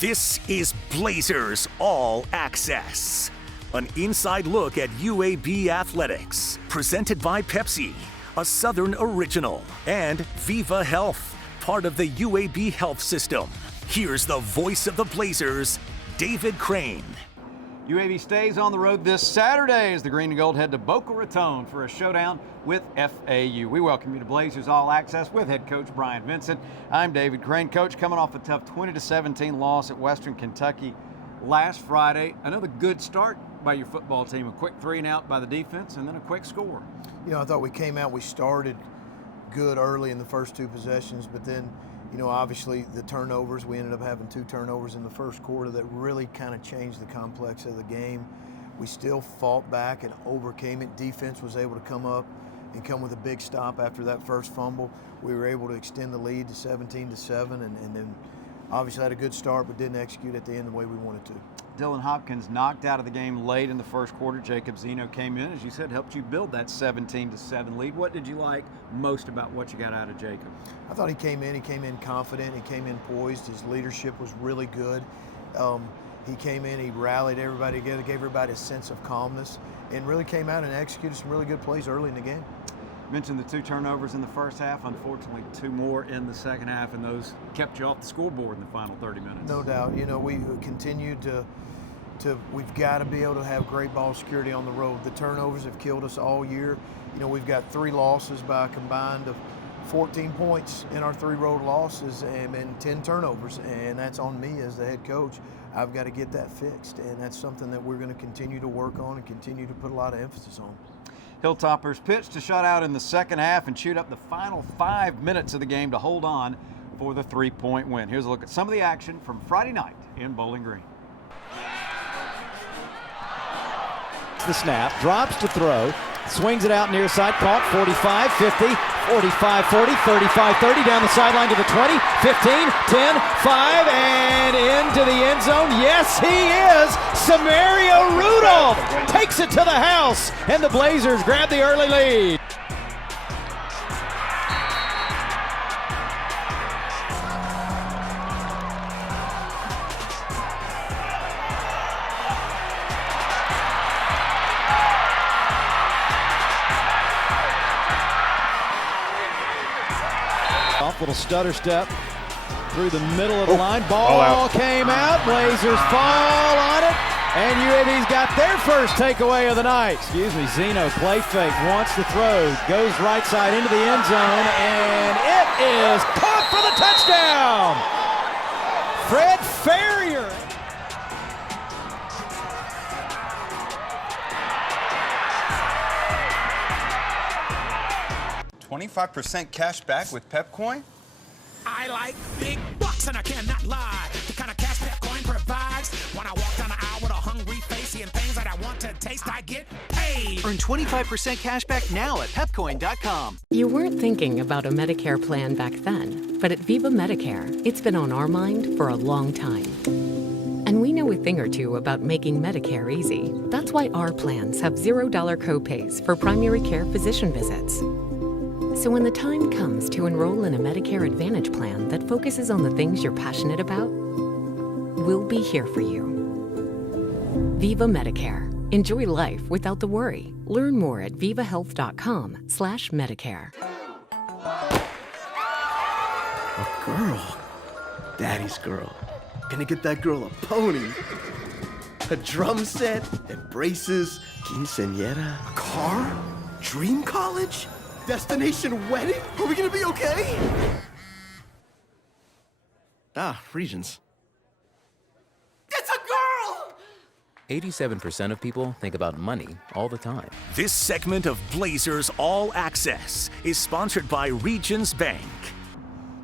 This is Blazers All Access, an inside look at UAB athletics, presented by Pepsi, a Southern original, and Viva Health, part of the UAB health system. Here's the voice of the Blazers, David Crane. UAB stays on the road this Saturday as the Green and Gold head to Boca Raton for a showdown with FAU. We welcome you to Blazers All Access with head coach Brian Vincent. I'm David Crane. Coach, coming off a tough 20-17 loss at Western Kentucky last Friday. Another good start by your football team. A quick 3-and-out by the defense and then a quick score. You know, I thought we started good early in the first two possessions, but then, you know, obviously the turnovers, we ended up having 2 turnovers in the first quarter that really kind of changed the complex of the game. We still fought back and overcame it. Defense was able to come up and come with a big stop after that first fumble. We were able to extend the lead to 17-7 and then obviously had a good start but didn't execute at the end the way we wanted to. Dylan Hopkins knocked out of the game late in the first quarter. Jacob Zeno came in, as you said, helped you build that 17-7 lead. What did you like most about what you got out of Jacob? I thought he came in confident, he came in poised. His leadership was really good. He came in, he rallied everybody together, gave everybody a sense of calmness, and really came out and executed some really good plays early in the game. Mentioned the 2 turnovers in the first half, unfortunately 2 more in the second half, and those kept you off the scoreboard in the final 30 minutes. No doubt. You know, we continued to we've got to be able to have great ball security on the road. The turnovers have killed us all year. You know, we've got 3 losses by a combined of 14 points in our 3 road losses and 10 turnovers, and that's on me as the head coach. I've got to get that fixed, and that's something that we're going to continue to work on and continue to put a lot of emphasis on. Hilltoppers pitched to shut out in the second half and chewed up the final 5 minutes of the game to hold on for the 3-point win. Here's a look at some of the action from Friday night in Bowling Green. The snap, drops to throw, swings it out near side, caught 45, 50, 45, 40, 35, 30, down the sideline to the 20, 15, 10, 5, and into the end zone. Yes, he is! Samario Rudolph takes it to the house, and the Blazers grab the early lead. Little stutter step through the middle of the line. Ball came out. Blazers fall on it. And UAB's got their first takeaway of the night. Zeno play fake, wants to throw, goes right side into the end zone, and it is caught for the touchdown. Fred Ferrier. 25% cash back with Pepcoin? I like big bucks and I cannot lie. The kind of cash Pepcoin provides. When I walk down the aisle with a hungry face, seeing things that I want to taste, I get paid. Earn 25% cash back now at Pepcoin.com. You weren't thinking about a Medicare plan back then, but at Viva Medicare, it's been on our mind for a long time. And we know a thing or two about making Medicare easy. That's why our plans have $0 copays for primary care physician visits. So when the time comes to enroll in a Medicare Advantage plan that focuses on the things you're passionate about, we'll be here for you. Viva Medicare. Enjoy life without the worry. Learn more at vivahealth.com/Medicare. A girl. Daddy's girl. Gonna get that girl a pony. A drum set and braces. Quinceañera. A car? Dream college? Destination wedding? Are we gonna be okay? Regions. It's a girl! 87% of people think about money all the time. This segment of Blazers All Access is sponsored by Regions Bank.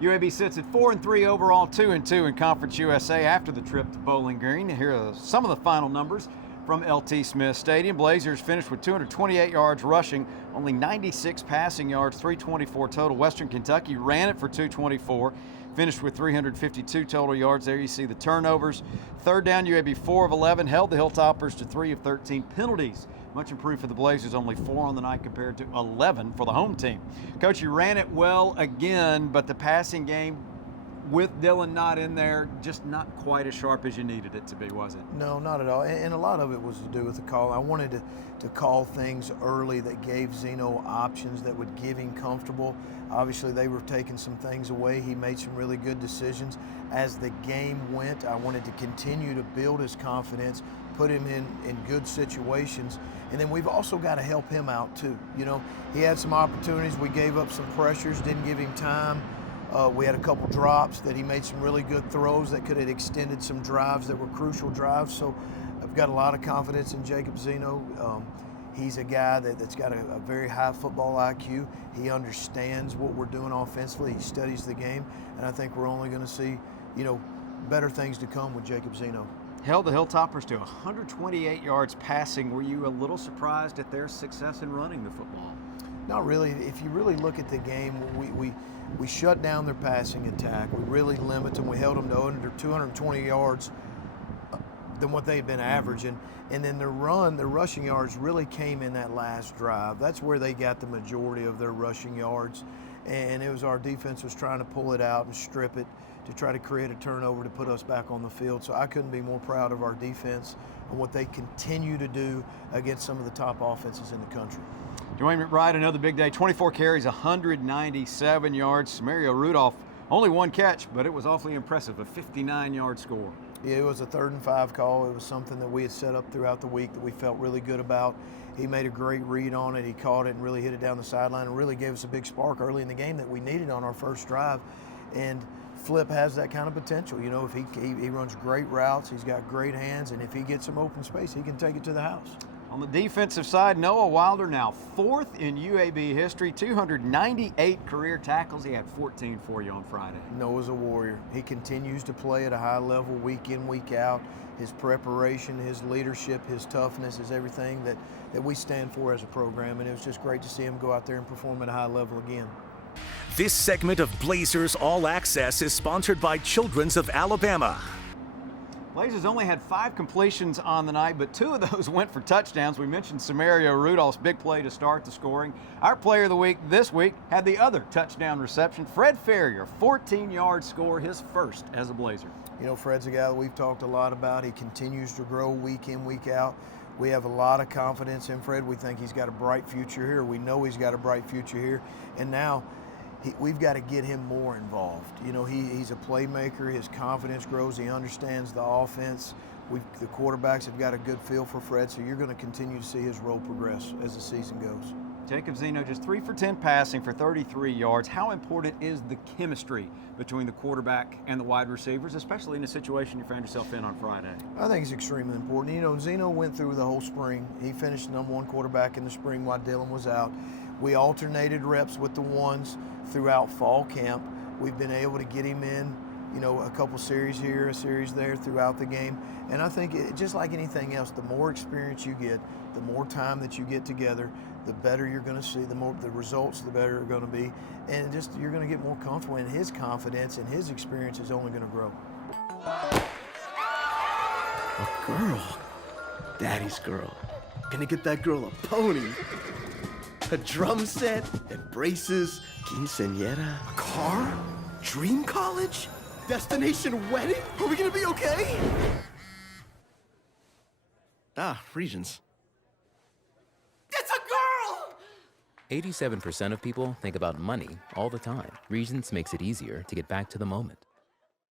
UAB sits at 4-3 overall, 2-2 in Conference USA after the trip to Bowling Green. Here are some of the final numbers from LT Smith Stadium. Blazers finished with 228 yards rushing, only 96 passing yards, 324 total. Western Kentucky ran it for 224, finished with 352 total yards. There you see the turnovers. Third down, UAB 4 of 11, held the Hilltoppers to 3 of 13. Penalties, much improved for the Blazers, only 4 on the night compared to 11 for the home team. Coach, you ran it well again, but the passing game with Dylan not in there, just not quite as sharp as you needed it to be, was it? No, not at all. And a lot of it was to do with the call. I wanted to call things early that gave Zeno options that would give him comfortable. Obviously, they were taking some things away. He made some really good decisions. As the game went, I wanted to continue to build his confidence, put him in good situations. And then we've also got to help him out too. You know, he had some opportunities. We gave up some pressures, didn't give him time. We had a couple drops that he made some really good throws that could have extended some drives that were crucial drives. So I've got a lot of confidence in Jacob Zeno. He's a guy that's got a very high football IQ. He understands what we're doing offensively. He studies the game, and I think we're only going to see, you know, better things to come with Jacob Zeno. Held the Hilltoppers to 128 yards passing. Were you a little surprised at their success in running the football? Not really. If you really look at the game, we shut down their passing attack. We really limited them. We held them to under 220 yards than what they've been averaging. And then their rushing yards really came in that last drive. That's where they got the majority of their rushing yards. And it was our defense was trying to pull it out and strip it to try to create a turnover to put us back on the field. So I couldn't be more proud of our defense and what they continue to do against some of the top offenses in the country. Dwayne McBride, another big day, 24 carries, 197 yards. Samario Rudolph, only one catch, but it was awfully impressive, a 59-yard score. Yeah, it was a 3rd and 5 call. It was something that we had set up throughout the week that we felt really good about. He made a great read on it. He caught it and really hit it down the sideline and really gave us a big spark early in the game that we needed on our first drive. And Flip has that kind of potential. You know, if he runs great routes, he's got great hands, and if he gets some open space, he can take it to the house. On the defensive side, Noah Wilder now 4th in UAB history, 298 career tackles. He had 14 for you on Friday. Noah's a warrior. He continues to play at a high level week in, week out. His preparation, his leadership, his toughness is everything that we stand for as a program, and it was just great to see him go out there and perform at a high level again. This segment of Blazers All Access is sponsored by Children's of Alabama. Blazers only had 5 completions on the night, but 2 of those went for touchdowns. We mentioned Samario Rudolph's big play to start the scoring. Our player of the week this week had the other touchdown reception. Fred Ferrier, 14-yard score, his first as a Blazer. You know, Fred's a guy that we've talked a lot about. He continues to grow week in, week out. We have a lot of confidence in Fred. We think he's got a bright future here. We know he's got a bright future here. And now we've got to get him more involved. You know, he's a playmaker. His confidence grows. He understands the offense. The quarterbacks have got a good feel for Fred, so you're going to continue to see his role progress as the season goes. Jacob Zeno just 3 for 10 passing for 33 yards. How important is the chemistry between the quarterback and the wide receivers, especially in the situation you found yourself in on Friday? I think it's extremely important. You know, Zeno went through the whole spring. He finished #1 quarterback in the spring while Dylan was out. We alternated reps with the ones throughout fall camp. We've been able to get him in, you know, a couple series here, a series there throughout the game. And I think just like anything else, the more experience you get, the more time that you get together, the better you're going to see, the more the results, the better they're going to be. And just you're going to get more comfortable, and his confidence and his experience is only going to grow. A girl. Daddy's girl. Gonna get that girl a pony. A drum set and braces. Quinceañera. A car? Dream college? Destination wedding? Are we gonna be okay? Regions. It's a girl! 87% of people think about money all the time. Reasons makes it easier to get back to the moment.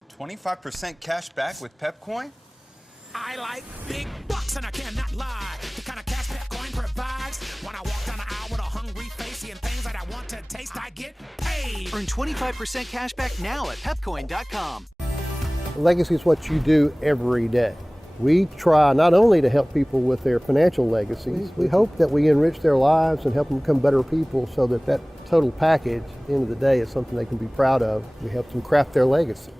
25% cash back with Pepcoin? I like big bucks and I cannot lie. The kind of cash Pepcoin provides. When I walk down the aisle with a hungry face, seeing things that I want to taste, I get paid. Earn 25% cash back now at Pepcoin.com. Legacy is what you do every day. We try not only to help people with their financial legacies, we hope that we enrich their lives and help them become better people so that total package, at the end of the day, is something they can be proud of. We help them craft their legacy.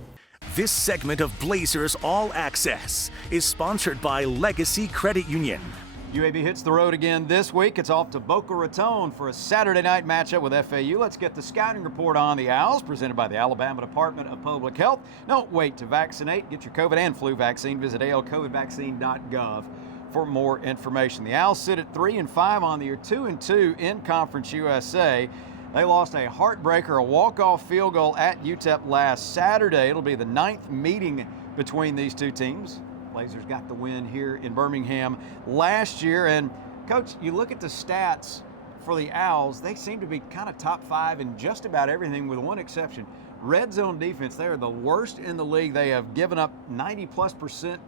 This segment of Blazers All Access is sponsored by Legacy Credit Union. UAB hits the road again this week. It's off to Boca Raton for a Saturday night matchup with FAU. Let's get the scouting report on the Owls, presented by the Alabama Department of Public Health. Don't wait to vaccinate. Get your COVID and flu vaccine. Visit alcovidvaccine.gov for more information. The Owls sit at 3-5 on the year, 2-2 in Conference USA. They lost a heartbreaker, a walk-off field goal at UTEP last Saturday. It'll be the 9th meeting between these two teams. Blazers got the win here in Birmingham last year. And, Coach, you look at the stats for the Owls, they seem to be kind of top 5 in just about everything with one exception. Red zone defense, they are the worst in the league. They have given up 90+%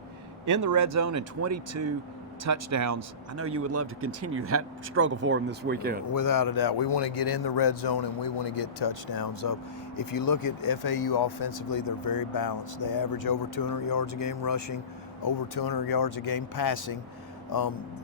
in the red zone and 22 touchdowns. I know you would love to continue that struggle for them this weekend. Without a doubt. We want to get in the red zone and we want to get touchdowns. So if you look at FAU offensively, they're very balanced. They average over 200 yards a game rushing, over 200 yards a game passing.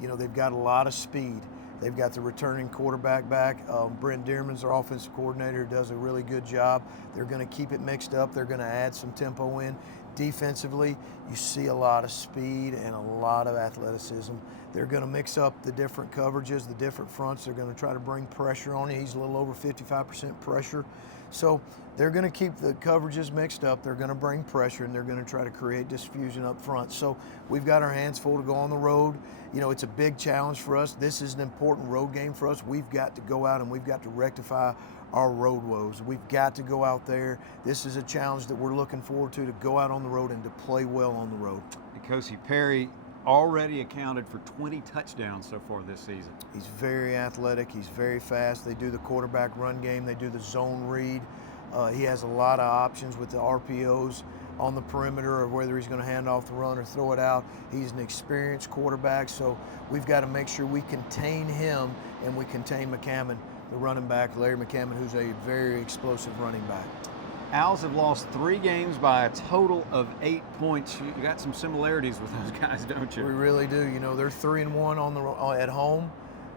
They've got a lot of speed. They've got the returning quarterback back. Brent Dearman's their offensive coordinator, who does a really good job. They're going to keep it mixed up. They're going to add some tempo in. Defensively, you see a lot of speed and a lot of athleticism. They're going to mix up the different coverages, the different fronts. They're going to try to bring pressure on you. He's a little over 55% pressure. So they're going to keep the coverages mixed up. They're going to bring pressure, and they're going to try to create diffusion up front. So we've got our hands full to go on the road. It's a big challenge for us. This is an important road game for us. We've got to go out and we've got to rectify our road woes. We've got to go out there. This is a challenge that we're looking forward to go out on the road and to play well on the road. N'Kosi Perry already accounted for 20 touchdowns so far this season. He's very athletic. He's very fast. They do the quarterback run game. They do the zone read. He has a lot of options with the RPOs on the perimeter, or whether he's going to hand off the run or throw it out. He's an experienced quarterback, so we've got to make sure we contain him and we contain McCammon, the running back, Larry McCammon, who's a very explosive running back. Owls have lost 3 games by a total of 8 points. You got some similarities with those guys, don't you? We really do. They're 3-1 at home,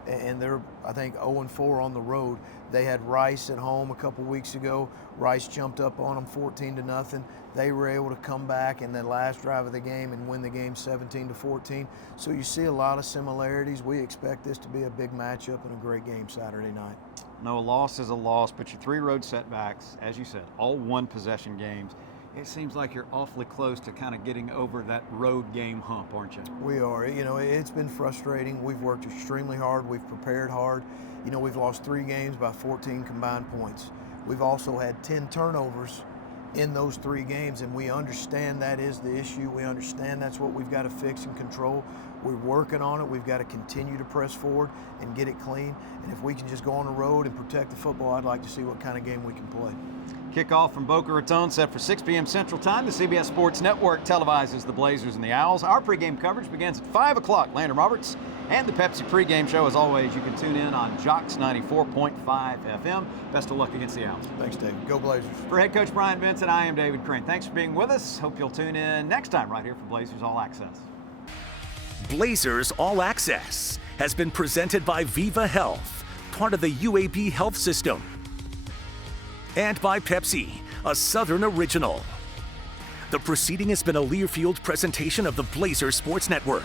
and they're, I think, 0-4 on the road. They had Rice at home a couple weeks ago. Rice jumped up on them 14-0. They were able to come back in the last drive of the game and win the game 17-14. So you see a lot of similarities. We expect this to be a big matchup and a great game Saturday night. No, a loss is a loss, but your 3 road setbacks, as you said, all 1-possession games. It seems like you're awfully close to kind of getting over that road game hump, aren't you? We are. It's been frustrating. We've worked extremely hard. We've prepared hard. We've lost 3 games by 14 combined points. We've also had 10 turnovers in those 3 games, and we understand that is the issue. We understand that's what we've got to fix and control. We're working on it. We've got to continue to press forward and get it clean. And if we can just go on the road and protect the football, I'd like to see what kind of game we can play. Kickoff from Boca Raton set for 6 p.m. Central Time. The CBS Sports Network televises the Blazers and the Owls. Our pregame coverage begins at 5 o'clock. Landon Roberts and the Pepsi pregame show. As always, you can tune in on Jocks 94.5 FM. Best of luck against the Owls. Thanks, David. Go Blazers. For head coach Brian Vincent, I am David Crane. Thanks for being with us. Hope you'll tune in next time right here for Blazers All Access. Blazers All Access has been presented by Viva Health, part of the UAB Health System, and by Pepsi, a Southern original. The proceeding has been a Learfield presentation of the Blazers Sports Network.